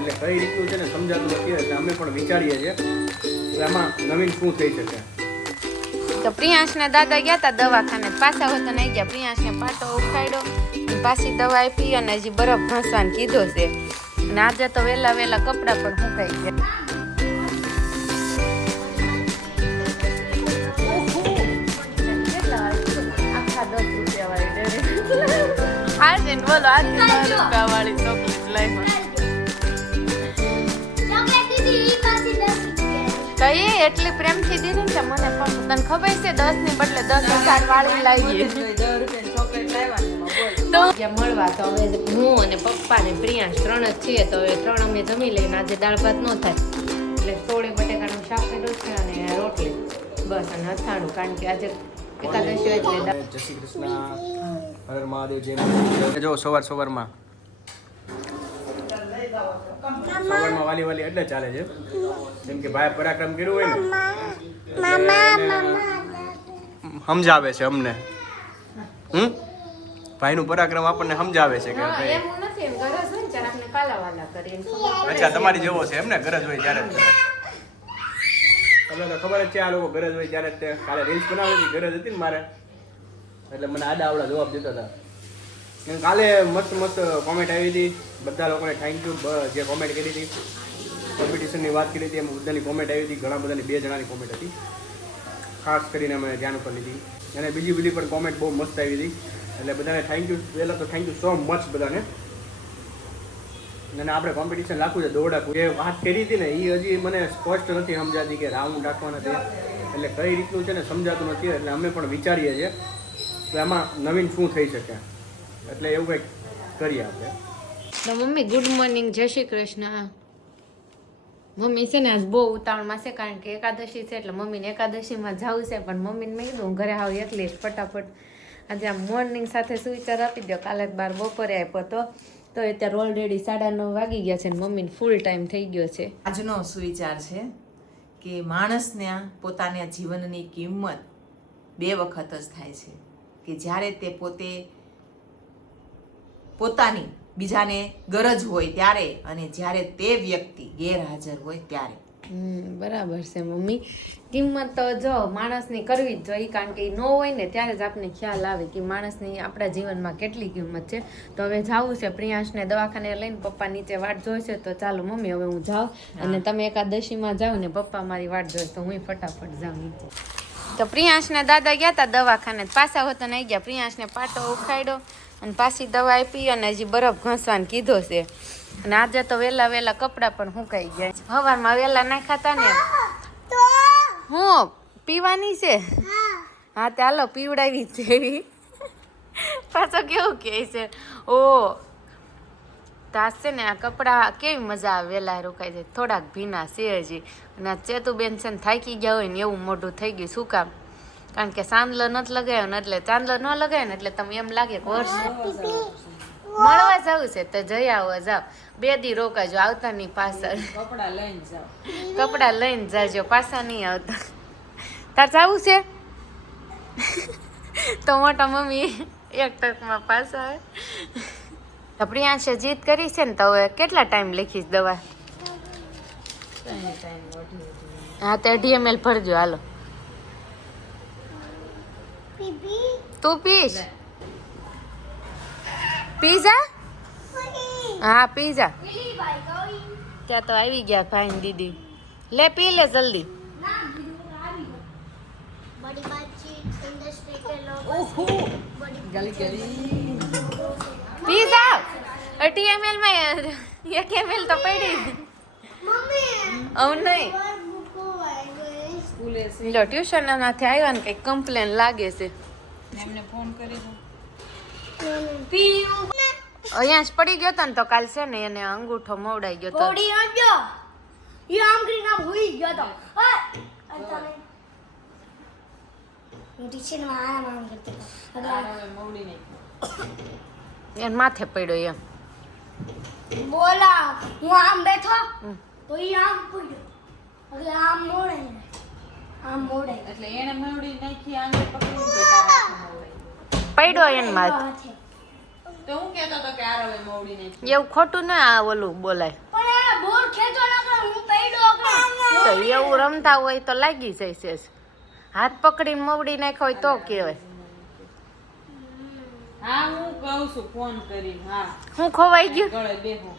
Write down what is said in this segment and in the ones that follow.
એટલે કઈ રીતનું છે ને સમજાતું નથી, એટલે અમે પણ વિચારીએ છીએ કે આમાં નવીન શું થઈ શકે. તો પ્રિયાંશને દાદા ગયા હતા દવાખાને, પાછા હોતા નહીં ગયા. પ્રિયાંશને પાટો ઉખાડ્યો, પાછી દવા આપી અને હજી બરફ ઘસવાનું કીધો છે. અને આજે તો વહેલા વહેલા કપડાં પણ સુકાઈ ગયા. આજે બોલો આજે 10 રૂપિયા વાળી ચોકલેટ લાવી. કઈ એટલી પ્રેમથી દીધી ને મને પણ તને ખબર છે 10 ની બદલે 10,000 વાળી લાવી. તો મળવા તો હવે હું અને પપ્પા ને પ્રિયાંશ 3 જ છીએ. તો હવે 3 અમે જમી લઈને આજે દાળ ભાત ન થાય એટલે સોળે બટેકાનું શાક કર્યું છે અને રોટલી બસ અને અથાણું, કારણ કે આજે એકાદશી એટલે. જય શ્રી કૃષ્ણ, હર મહાદેવ. જય જો સવારમાં વાલી વાલી એટલે ચાલે છે, જેમ કે ભાઈ પરાક્રમ કર્યું હોય ને સમજાવે છે અમને. ભાઈનું પરાક્રમ આપણને સમજાવે છે કે ભાઈ એમ નથી, એમ ગરજ હોય ને ત્યારે આપણે કાલાવાલા કરીએ. અચ્છા તમારી જેવો છે એમને, ગરજ હોય ત્યારે તમને તો ખબર જ છે આ લોકો ગરજ હોય ત્યારે તે કાલે રીલ્સ બનાવવાની ગરજ હતી ને મારે, એટલે મને આડા આવડા જવાબ દેતા હતા. કાલે મસ્ત મસ્ત કોમેન્ટ આવી હતી, બધા લોકોને થેન્ક યુ જે કોમેન્ટ કરી હતી, કોમ્પિટિશનની વાત કરી હતી એમાં બધાની કોમેન્ટ આવી હતી. ઘણા બધાની 2 જણાની કોમેન્ટ હતી, ખાસ કરીને અમે ધ્યાન ઉપર લીધી. અને બીજી બધી પણ કોમેન્ટ બહુ મસ્ત આવી હતી, એટલે બધાને થેન્ક યુ. પહેલાં તો થેન્ક યુ સો મચ બધાને. અને આપણે કોમ્પિટિશન રાખવું છે દોડાકું, જે વાત કરી હતી ને એ હજી મને સ્પષ્ટ નથી સમજાતી કે રાઉન્ડ રાખવાના છે, એટલે કઈ રીતનું છે ને સમજાતું નથી. એટલે અમે પણ વિચારીએ છીએ કે આમાં નવીન શું થઈ શકે, એટલે એવું કંઈક કરીએ આપણે. તો મમ્મી ગુડ મોર્નિંગ, જય શ્રી કૃષ્ણ. મમ્મી છે ને આજ બહુ ઉતાવળમાં છે, કારણ કે એકાદશી છે એટલે મમ્મીને એકાદશીમાં જવું છે. પણ મમ્મીને મેં કીધું ઘરે આવું એકલી જ ફટાફટ આજે આમ મોર્નિંગ સાથે સુવિચાર આપી દો. કાલે 12 બપોરે આપ્યો તો અત્યારે ઓલરેડી 9:30 વાગી ગયા છે ને મમ્મીને ફૂલ ટાઈમ થઈ ગયો છે. આજનો સુવિચાર છે કે માણસને પોતાના જીવનની કિંમત 2 વખત જ થાય છે, કે જ્યારે તે પોતાની બીજાને ગરજ હોય ત્યારે અને જ્યારે તે વ્યક્તિ ગેરહાજર હોય ત્યારે. બરાબર છે મમ્મી. કિંમત તો જો માણસની કરવી જ જોઈએ, કારણ કે એ ન હોય ને ત્યારે જ આપણને ખ્યાલ આવે કે માણસની આપણા જીવનમાં કેટલી કિંમત છે. તો હવે જવું છે પ્રિયાંશને દવાખાને લઈને, પપ્પા નીચે વાટ જોઈશે. તો ચાલો મમ્મી હવે હું જાઉં અને તમે એકાદશીમાં જાઓ ને પપ્પા મારી વાટ જોઈશે, તો હું ફટાફટ જાઉં નીચે. તો પ્રિયાંશને દાદા ગયા હતા દવાખાને, પાછા હોતા નહીં ગયા. પ્રિયાંશને પાટો ઉખાડ્યો અને પાછી દવા આપી અને હજી બરફ ઘસવાનું કીધો છે. અને આજે તો વહેલા વહેલા કપડાં પણ સુકાઈ ગયા. સવારમાં વહેલા નાખ્યા હતા ને. હું પીવાની છે? હા તે હાલો પીવડાવી જેવી. પાછો કેવું કહે છે ઓ તાસ છે ને આ કપડાં કેવી મજા આવે વહેલા રોકાઈ જાય. થોડાક ભીના છે હજી. અને આ ચેતુબેન છે ને થાકી ગયા હોય ને એવું મોઢું થઈ ગયું. શું કામ? કારણ કે ચાંદલો નથી લગાવ્યો ને, એટલે ચાંદલો ન લગાવ્યો ને એટલે તમે એમ લાગે કે વર્ષ મળવા જવું છે તો જઈ આવો. જાઓ 2 દી રોકાજો, આવતા નહીં પાછળ. કપડા લઈને જાજો, પાછા નહીં આવતા. તાર જવું છે તો મોટા મમ્મી એક ટકમાં પાછા આવે. પ્રિયાંશે જીત કરી છે ને, તો હવે કેટલા ટાઈમ લખીશ દવા? હા તો 2 ml ભરજો. હાલો તું પીશ? પીઝા? હા પીઝા. ત્યાં તો આવી ગયા ભાઈ ને દીદી. લે પી લે જલ્દી. પીઝા 80 ml માં 1 ml તો પડી. આવું નહીં. લો ટ્યુશન નાથી આવ્યા ને કઈ કમ્પ્લેન લાગે છે. એમને ફોન કરી દો. અહીંયા જ પડી ગયો તો ને, તો કાલ છે ને એને અંગૂઠો મોવડાઈ ગયો તો. એને માથે પડ્યો એમ. બોલા હું આમ બેઠો તો ઈ આમ પડ્યો, એટલે આમ મોડે એટલે એને મેવડી નાખી આંગળી પકડી કે તારા પડ્યો એને માથે. તો હું કહેતો તો કે આરવે મોવડી નાખી. એવું ખોટું ના ઓલું બોલાય. પણ બોલ ખેંચો ના કર હું પૈડો કર તો એવું રમતા હોય તો લાગી જાય છે. હાથ પકડીને મવડી નાખ્યો હોય તો કહેવાય. હા હું કહું છું ફોન કરીને. હા હું ખોવાઈ ગયું. ગળે બેહો.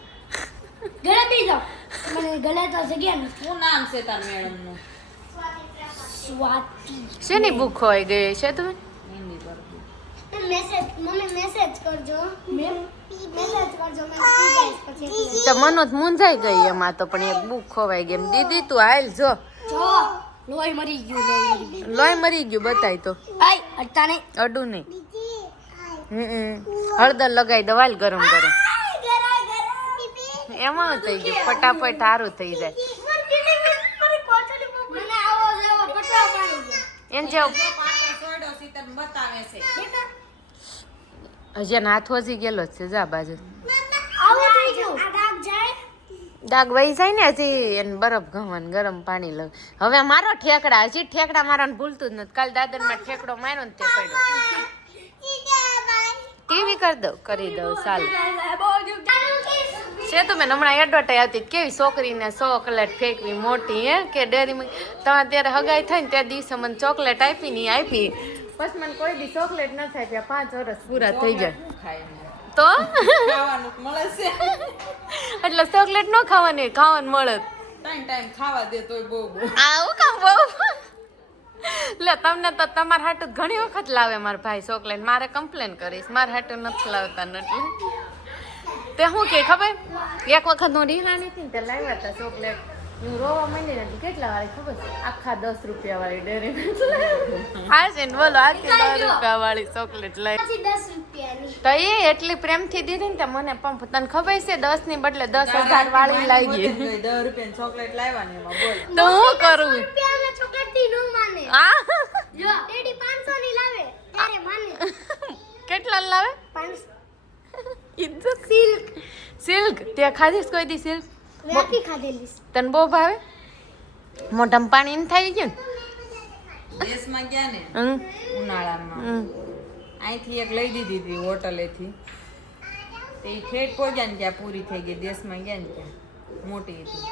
ગળે પી જાઓ મને ગળે તો જગ્યા નથી શું નામ છે તાર મેડમનું? સ્વાતિ શેની બુક ખોવાઈ ગઈ છે તમે? હિન્દી પર. મેસેજ મમ્મી મેસેજ કરજો મેસેજ કરજો મેં પી જઈશ પછી તો મનો જ મૂંઝાઈ ગઈ એમાં તો, પણ એક બુક ખોવાઈ ગઈ. એમ દીદી તું હાલ જો જો લોહી મરી ગયું લોહી મરી ગયું બતાય તો આય અડતા નહીં અડું નહીં. હળદર લગાઈ દવાલ ગરમ ગરમ એમાં થઈ ગયું ફટાફટ સારું થઈ જાય. મને આવો જેવો પટવા પાડી ગયો એમ જેવું પાછો છોડ્યો સીતર બતાવે છે. હજી એનો હાથ વસી ગયેલો જ છે. જા બાજુ આવો થઈ ગયો આ દાગ જાય દાગ વહી જાય ને હજી એને બરફ ઘવાનું ગરમ પાણી લગ. હવે મારો ઠેકડા હજી ઠેકડા મારવાનું ભૂલતું જ નથી. કાલ દાદરમાં ઠેકડો માર્યો ને તે પડ્યો. ટીવી કરી દઉં ચાલ છે. તો મેં હમણાં એડવર્ટાઈઝ આવતી કેવી છોકરીને ચોકલેટ ફેંકવી મોટી હે કે ડેરી તમારે ત્યારે હગાઈ થાય ને તે દિવસે મને ચોકલેટ આપી ની આપી. બસ મને કોઈ દી ચોકલેટ ન થાય ત્યાં 5 વર્ષ પૂરા થઈ જાય શું ખાય ને? તો ખાવાનું મળે છે. એટલે ચોકલેટ ન ખાવાની ખાવાનું મળે. ટાઈમ ખાવા દે તોય બહુ બહુ. આવું કામ બહુ લે તમને તો તમારા હાટું ઘણી વખત લાવે મારા ભાઈ ચોકલેટ. મારે કમ્પ્લેન કરીશ મારા હાટું નથી લાવતા ને એટલે તે શું કે ખબર એક વખત હું રીહાની હતી ને તે લાવ્યા હતા ચોકલેટ. હું રોવા માંડી નથી. કેટલા વાળી ખબર છે? આખા 10 રૂપિયા વાળી ડેરી હા છે ને બોલો આખી 10 રૂપિયા વાળી ચોકલેટ લઈ પછી 10 રૂપિયાની તો એ એટલી પ્રેમથી દીધી ને તે મને પંપ તને ખબર છે 10 ની બદલે 10,000 વાળી લાવી દે. 10 રૂપિયાની ચોકલેટ લાવવાની એમાં બોલ. તો હું કરું રૂપિયાના ચોકલેટ થી નો માને આ જો ડેડી 500 ની લાવે ત્યારે માને કેટલા લાવે? 500 સિલ્ક તે ખાધીશ કોઈ દી સિલ્ક? વેપી ખાધેલી તને બહુ ભાવે? મોઢામાં પાણી ન થઈ ગયું દેશમાં ગયા ને ને? ઉનાળામાં અહીંથી એક લઈ દીધી હતી હોટલેથી. તે ઠેઠ પહોંચ્યા ને ત્યાં પૂરી થઈ ગઈ. દેશમાં ગયા ને ત્યાં મોટી હતી.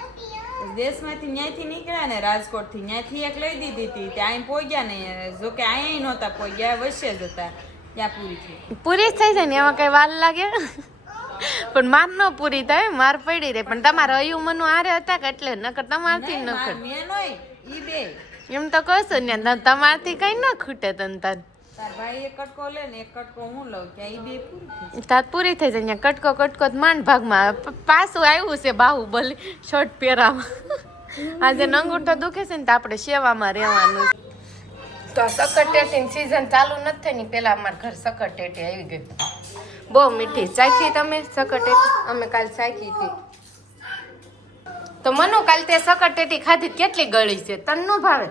તો દેશમાંથી ત્યાંથી નીકળ્યા ને રાજકોટથી ત્યાંથી એક લઈ દીધી હતી. ત્યાં અહીં પહોંચ્યા ને જોકે અહીંયા નહોતા પહોંચ્યા વચ્ચે જ હતા ત્યાં પૂરી થઈ. પૂરી જ થઈ જાય ને એમાં કઈ વાર લાગે? પણ માર ન પૂરી થાય માર પડી રહે. પણ તમારે અયું મનું આરે હતા કે એટલે નકર તમારથી ન ખૂટે. મેં નોય ઈ બે એમ તો કશું ને તમારથી કઈ ન ખૂટે તન તાર તાર ભાઈ એક કટકો લે ને એક કટકો હું લઉં ત્યાં ઈ બે પૂરી થઈ. તાર પૂરી થઈ જાય અહીંયા કટકો કટકો માંડ ભાગમાં પાછું આવ્યું છે બાહુબલી શર્ટ પહેરામાં. આજે અંગૂઠો દુખે છે ને તો આપણે સેવામાં રહેવાનું. તો સકરટેટીની સીઝન ચાલુ નથી થઈ ને પેલા અમારા ઘર સકરટેટી આવી ગઈ. બહુ મીઠી. ચાખી તમે સકરટેટી? અમે કાલ ચાખી હતી. તો મનુ કાલ તે સકરટેટી ખાધી કેટલી ગળી છે તને ન ભાવે?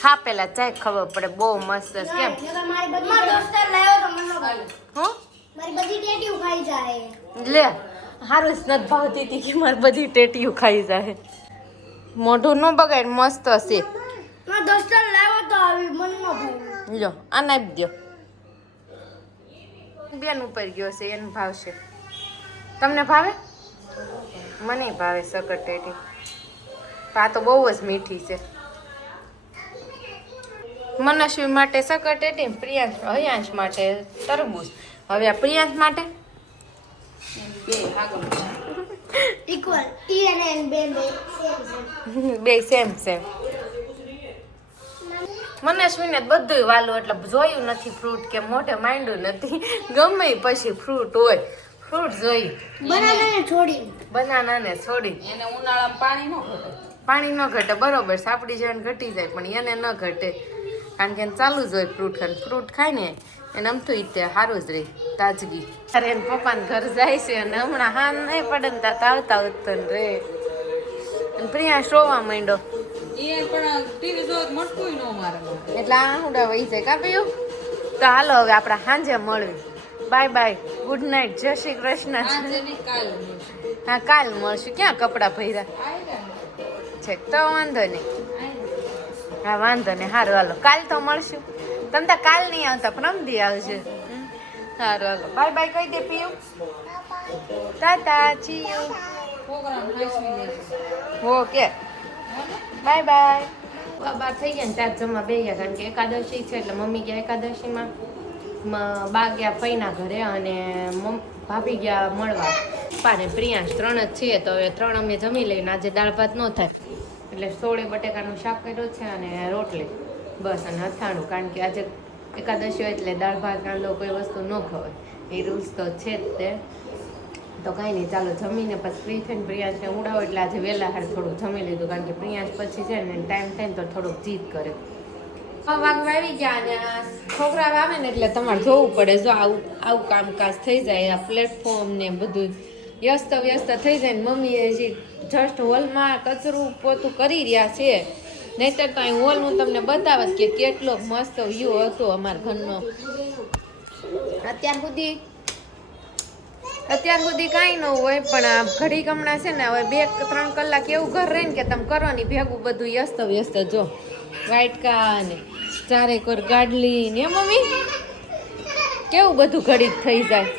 ખા પેલા ચાય ખબર પડે. બહુ મસ્ત છે. કેમ મારી બધી દોસ્તાર લાવ્યો તો મને ભાઈ હું મારી બધી ટેટીઓ ખાઈ જાય લે હારું જ નથી ભાવતી હતી કે મારી બધી ટેટીઓ ખાઈ જાય. મોઢું ન બગાડ મસ્ત છે. મારા દોસ્તાર લાવ્યો તો આવી મને ન ભાઈ લો આને આપી દો. બેન ઉપર ગયો છે એને ભાવશે. તમને ભાવે? મને ભાવે સકરટેટી. આ તો બહુ જ મીઠી છે. મનસ્વી માટે સકરટેટી, પ્રિયાંશ હયાંશ માટે તરબૂચ. હવે આ પ્રિયાંશ માટે બે આગળ ઇક્વલ ઈ અને બે સેમ બે સેમ સેમ. મનસ્વીને બધું વાલું એટલે જોયું નથી ફ્રૂટ કે મોઢે માંડ્યું નથી. ગમે ઈ પછી ફ્રૂટ હોય ફ્રૂટ જોઈ. બનાનાને છોડી બનાનાને છોડી એને ઉનાળામાં પાણી ન ઘટે. પાણી ન ઘટે બરોબર. સાપડી જઈને ઘટી જાય પણ એને ન ઘટે કારણ કે એને ચાલુ જ હોય ફ્રૂટ ખાને. ફ્રૂટ ખાય ને એને આમ તો તે સારું જ રહે તાજગી. અરે એને પપ્પાને ઘર જાય છે અને હમણાં હાન નહીં પડે ને ત્યાં આવતા ઉતન રે. અને પ્રિયાંશ રોવા માંડ્યો એ પણ ટીવી જોત મટકું ન મારે. એટલે આ હુડા વહી જાય કાપ્યું. તો હાલો હવે આપણે સાંજે મળવી. બાય બાય ગુડ નાઇટ જય શ્રી કૃષ્ણ. આજે નહીં કાલ મળશે. હા કાલ મળશું. ક્યાં કપડાં ભર્યા આવ્યા ને છે તો વાંધો નહીં. આવ્યા. હા વાંધો નહીં. સારું હાલો કાલ તો મળશું. તમે તો કાલ નહીં આવતા પ્રમદી આવશે. સારું હાલો બાય બાય કહી દે પીયું. ટાટા ચીયું. છોકરાઓને હાંસવી લેજો. Okay bye bye. બાર થઈ ગયા ને ત્યાં જ જમવા બે ગયા કારણ કે એકાદશી છે એટલે મમ્મી ગયા એકાદશીમાં, બા ગયા ફઈના ઘરે અને ભાભી ગયા મળવા. પપ્પા ને પ્રિયાંશ 3 જ છીએ તો હવે 3 અમે જમી લઈને આજે દાળ ભાત ન થાય એટલે સોળે બટેકાનું શાક કર્યું છે અને રોટલી બસ અને અથાણું કારણ કે આજે એકાદશી હોય એટલે દાળ ભાત કાંદો કોઈ વસ્તુ ન ખવાય એ રૂલ્સ તો છે જ તે. તો કાંઈ નહીં ચાલો જમીને પછી ફ્રી થઈને પ્રિયાંશને ઉડાવો એટલે આજે વહેલા હાર થોડું જમી લીધું કારણ કે પ્રિયાંશ પછી છે ને ટાઈમ થાય ને તો થોડુંક જીદ કરે. વાગવા આવી ગયા અને આ છોકરા આવે ને એટલે તમારે જોવું પડે જો આવું કામકાજ થઈ જાય આ પ્લેટફોર્મ ને બધું વ્યસ્ત થઈ જાય ને મમ્મી હજી જસ્ટ હોલમાં કચરું પોતું કરી રહ્યા છે નહીંતર તો અહીં હોલ હું તમને બતાવત કે કેટલો મસ્ત વ્યૂ હતો અમારા ઘરનો. અત્યાર સુધી કાંઈ ન હોય પણ આ ઘડીક હમણાં છે ને હવે 2-3 કલાક એવું ઘર રહે ને કે તમે કરો ને ભેગું બધું વ્યસ્ત જો વાટકા ને ચારે કોર ગાડલી ને મમ્મી કેવું બધું ઘડીક થઈ જાય.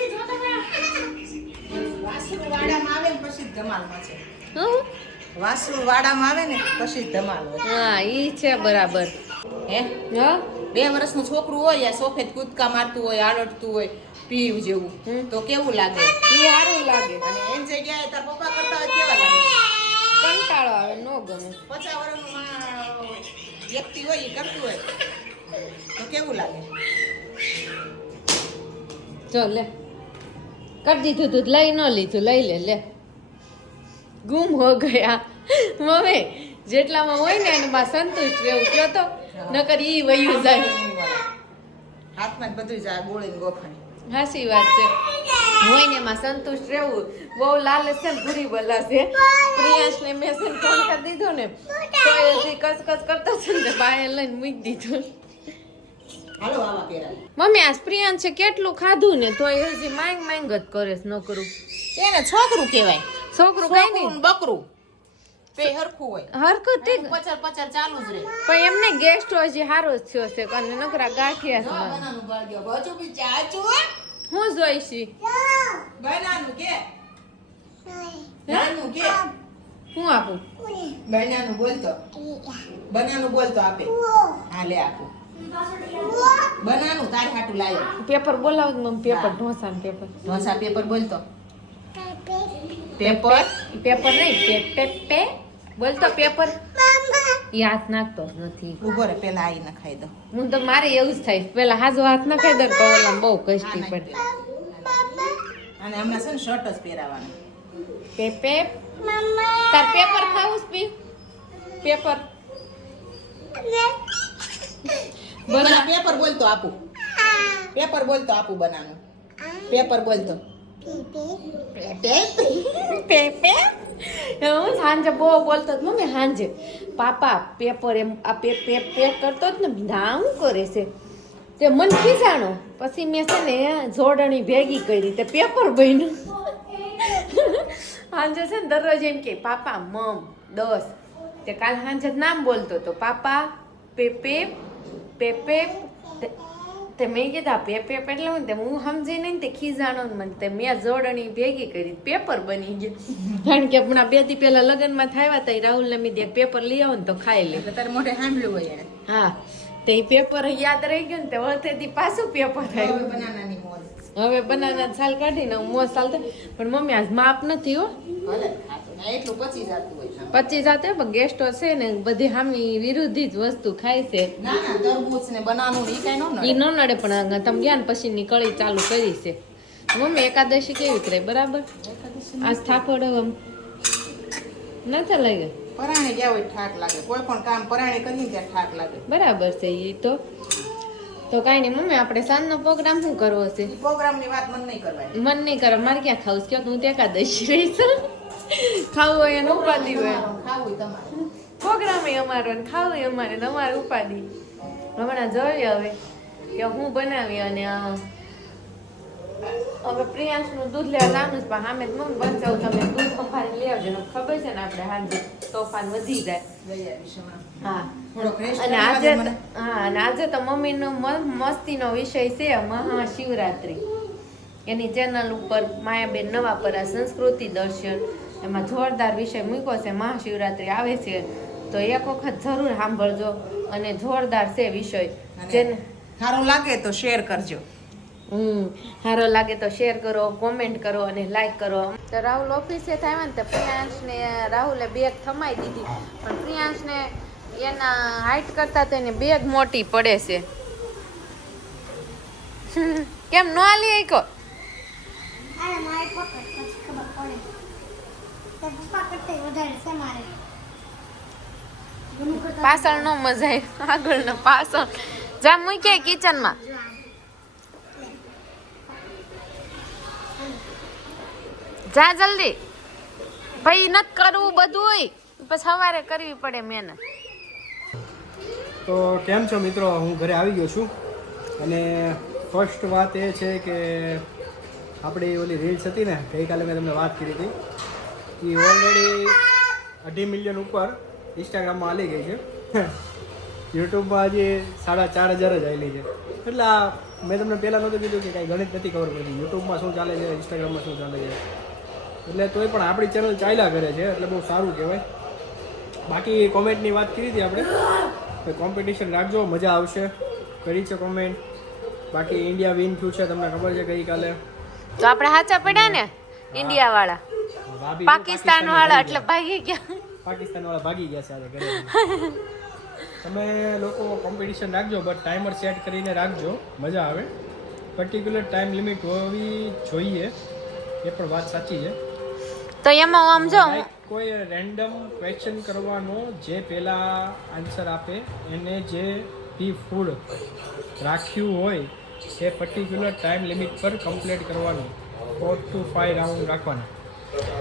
વાસુ વાડામાં આવે ને પછી જ ધમાલ હોય. હા ઈ છે બરાબર. હે હા 2 વર્ષનું છોકરું હોય યા સોફે કૂદકા મારતું હોય આડડતું હોય પીવ જેવું તો કેવું લાગે? ઈ સારું લાગે અને એમ જગ્યાએ તાર પપ્પા કરતા હોય કેવા લાગે? કંટાળો આવે ન ગમે. 50 વર્ષનું વ્યક્તિ હોય એ કરતું હોય તો કેવું લાગે? જો લે કરી દીધું તું લઈ ન લીધું લઈ લે ગુમ હો ગયા. મમ્મી જેટલામાં હોય ને એમાં સંતુષ્ટ રહેવું કયો તો નકર ઈ વયું જાય. હાથમાં જ બધું જાય ગોળીને ગોખણ. હાસી વાત છે હોય ને એમાં સંતુષ્ટ રહેવું. બહુ લાલચ છે ને પૂરી બલા છે. પ્રિયાંશ ને મેં છે ને ફોન કરી દીધો ને તો એ હજી કચકચ કરતો છે ને બાએ લઈને મૂકી દીધું. હાલો આવા કેરા. મમ્મી આ પ્રિયાંશે કેટલું ખાધું ને તો એ હજી માંગ જ કરે છે ન કરું. એને છોકરું કહેવાય. છોકરું કઈ નહીં બકરું બે હરખું હોય. હરકત ઠીક પચર ચાલુ જ રહે. પણ એમને ગેસ્ટ હજી સારો જ થયો છે અને નકરા ગાંઠિયા છે મારે. બનાનું બાળ્યો બાજુ બી ચાચુ હું જોઈશી બનાનું કે નાનું કે હું આપું બનાનું બોલતો આપે. હા લે આપું બનાનું તારે હાટું લાયો. પેપર બોલાવ મમ્મી પેપર ઢોસા ને પેપર ઢોસા પેપર બોલતો પેપર પેપર નહીં પે પે બોલતો પેપર ઈ હાથ નાખતો જ નથી. ઉભો રે પેલા આઈ ન ખાઈ દો. હું તો મારે એવું જ થાય પેલા હાજો હાથ નખાઈ દે તો ઓલા બહુ કષ્ટી પડે. અને હમણાં છે ને શર્ટ જ પહેરાવાનું. પે તાર પેપર ખાવું પી પેપર બના પેપર બોલતો આપું. પેપર બોલતો આપું બનાનું. પેપર બોલતો પેપે હું સાંજે બહુ બોલતો જ મમ્મી સાંજે પાપા પેપર એમ આ પે કરતો જ ને ધામ કરે છે તે મન ખીજાણો પછી મેં છે ને જોડણી ભેગી કરી તે પેપર બન્યું. સાંજે છે ને દરરોજ એમ કે પાપા મમ 10 તે કાલ સાંજે નામ બોલતો તો પાપા પેપે પેપે તે મેં કીધા પેપે એટલે હું તે હું સમજી નહીં તે ખીજાણો ને મને તે મેં જોડણી ભેગી કરી પેપર બની ગયું. કારણ કે હમણાં 2 દી પહેલા લગ્નમાં થયા હતા રાહુલ ને મેં એક પેપર લઈ આવો ને તો ખાઈ લે. તારે મોઢે સાંભળ્યું હોય એને. હા તે પેપર યાદ રહી ગયું ને તે વળતેથી પાછું પેપર આવ્યું. બનાનાની મોજ. હવે બનાના છાલ કાઢીને મોજ ચાલ થાય પણ મમ્મી આજ માપ નથી હો. ભલે ખાતું ના એટલું પચી જતું હોય. 25 જાતે પણ ગેસ્ટો છે ને બધી સામી વિરુદ્ધી જ વસ્તુ ખાય છે. ના તરબૂચ ને બનાનું ઈ કઈ નો ઈ ન નડે પણ તમે જ્ઞાન પછી ની કળી ચાલુ કરી છે. મમ્મી એકાદશી કેવી કરે બરાબર? આજ થાકોડો આમ નથી લાગે. પરાણે ગયા હોય ઠાક લાગે. કોઈ પણ કામ પરાણે કરીએ ત્યાં ઠાક લાગે. બરાબર છે એ તો કાંઈ નહીં મમ્મી આપણે સાંજનો પ્રોગ્રામ શું કરવો છે? પ્રોગ્રામની વાત મન નહીં કરવાની. મન નહીં કરે મારે ક્યાં ખાવું છે હું ત્યાં એકાદશી રહીશ. ખાવું હોય એને ઉપાધિ હોય. ખાવું તમારે. પ્રોગ્રામ અમારો ને ખાવું અમારે ને અમારે ઉપાધિ. હમણાં જોઈએ હવે કે હું બનાવી અને હવે પ્રિયાંશનું દૂધ લેવા જવાનું છે પણ સામે જ મમ્મી બચાવું તમે દૂધ ખંભારી લઈ આવજો ખબર છે ને આપણે હાજર તોફાન વધી જાય. હા અને આજે તો મમ્મીનો મસ્તીનો વિષય છે મહાશિવરાત્રી. એની ચેનલ ઉપર માયાબેન નવાપરા સંસ્કૃતિ દર્શન એમાં જોરદાર વિષય મૂક્યો છે. મહાશિવરાત્રિ આવે છે તો એક વખત જરૂર સાંભળજો અને જોરદાર છે વિષય. જેને સારું લાગે તો શેર કરજો. સારો લાગે તો શેર કરો, કોમેન્ટ કરો અને લાઈક કરો. તો રાહુલ ઓફિસે આવ્યા ને તો પ્રિયાંશને રાહુલે બેગ થમાઈ દીધી, પણ પ્રિયાંશને એના હાઈટ કરતા તો એને બેગ મોટી પડે છે. કેમ ન આલી આઈકો? અરે મારે પકડ પછી ખબર પડે. તો પપ્પા કરતા વધારે છે મારે. પાછળ નો મજા આવી, આગળ નો પાછળ. જા મૂકે કિચનમાં. જા જલ્દી. ભાઈ નથી કરવું બધું, પછી સવારે કરવી પડે મહેનત. તો કેમ છો મિત્રો, હું ઘરે આવી ગયો છું અને ફર્સ્ટ વાત એ છે કે આપણી ઓલી રીલ્સ હતી ને, ગઈકાલે મેં તમને વાત કરી હતી એ ઓલરેડી 2.5 મિલિયન ઉપર ઇન્સ્ટાગ્રામમાં આવી ગઈ છે. યુટ્યુબમાં હજી 4,500 જ આવેલી છે. એટલે મેં તમને પહેલાં નહોતું કીધું કે કાંઈ ગણિત નથી ખબર પડતી યુટ્યુબમાં શું ચાલે છે, ઇન્સ્ટાગ્રામમાં શું ચાલે છે. એટલે તોય પણ આપણી ચેનલ ચાલ્યા કરે છે એટલે બહુ સારું કહેવાય. બાકી કોમેન્ટની વાત કરી હતી આપણે, તો કોમ્પિટિશન રાખજો, મજા આવશે. કરી છે કોમેન્ટ. બાકી ઇન્ડિયા વિન થયું છે, તમને ખબર છે ગઈકાલે. તો આપણે સાચા પડ્યા ને, ઇન્ડિયા વાળા. પાકિસ્તાન વાળા એટલે ભાગી ગયા. પાકિસ્તાન વાળા ભાગી ગયા છે આજે ઘરે. તમે લોકો કોમ્પિટિશન રાખજો, બટ ટાઈમર સેટ કરીને રાખજો, મજા આવે. પર્ટિક્યુલર ટાઈમ લિમિટ હોવી જોઈએ, એ પણ વાત સાચી છે. તો એમાં આમ જો કોઈ રેન્ડમ ક્વેશ્ચન કરવાનો, જે પહેલાં આન્સર આપે એને જે બી ફૂડ રાખ્યું હોય એ પર્ટિક્યુલર ટાઈમ લિમિટ પર કમ્પ્લીટ કરવાનું. 4 to 5 રાઉન્ડ રાખવાના.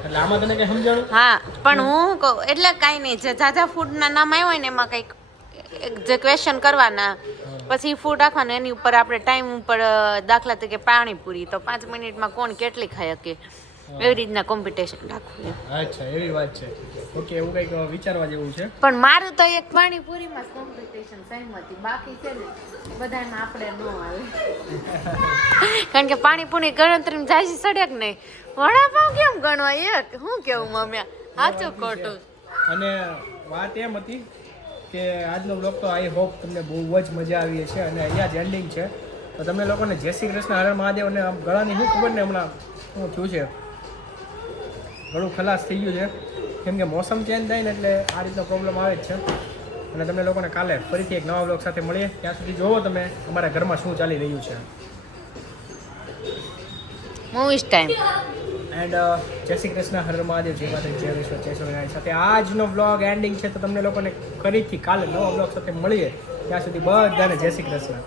એટલે આમાં તને કંઈ સમજાણું? હા, પણ હું કહું એટલે કાંઈ નહીં, જે ઝાઝા ફૂડના નામ આવ્યા હોય ને એમાં કંઈક જે ક્વેશ્ચન કરવાના, પછી ફૂડ રાખવાના, એની ઉપર આપણે ટાઈમ ઉપર, દાખલા તરીકે પાણીપુરી તો 5 મિનિટમાં કોણ કેટલી ખાઈ શકે, એવી રીતના કોમ્પિટિશન રાખવું. અચ્છા, એવી વાત છે. ઓકે, એવું કંઈક વિચારવા જેવું છે. પણ મારું તો એક પાણીપુરીમાં જ કોમ્પિટિશન સહેમતી, બાકી છે ને બધામાં આપણે ન આવે. કારણ કે પાણીપુરી ગણતરી જાય સડે કે નહીં, વડાપાવ કેમ ગણવા એક, શું કેવું મમ્મી, સાચું ખોટું. અને વાત એમ હતી કે આજનો બ્લોગ તો આઈ હોપ તમને બહુ જ મજા આવી છે અને અહીંયા જ એન્ડિંગ છે. તો તમને લોકોને જય શ્રી કૃષ્ણ, હર મહાદેવ. અને ગળાની શું ખબર ને હમણાં શું થયું છે, ગળું ખલાસ થઈ ગયું છે, કેમ કે મોસમ ચેન્જ થાય ને એટલે આ રીતનો પ્રોબ્લેમ આવે જ છે. અને તમને લોકોને કાલે ફરીથી એક નવા બ્લોગ સાથે મળીએ. ત્યાં સુધી જોવો તમે અમારા ઘરમાં શું ચાલી રહ્યું છે. Movies time. એન્ડ જય શ્રી કૃષ્ણ, હર મહાદેવ, જય માતા, જય વિશ્વ, જય સ્વામિનારાયણ. સાથે આજનો બ્લોગ એન્ડિંગ છે. તો તમને લોકોને ફરીથી કાલે નવા બ્લોગ સાથે મળીએ. ત્યાં સુધી બધાને જય શ્રી કૃષ્ણ.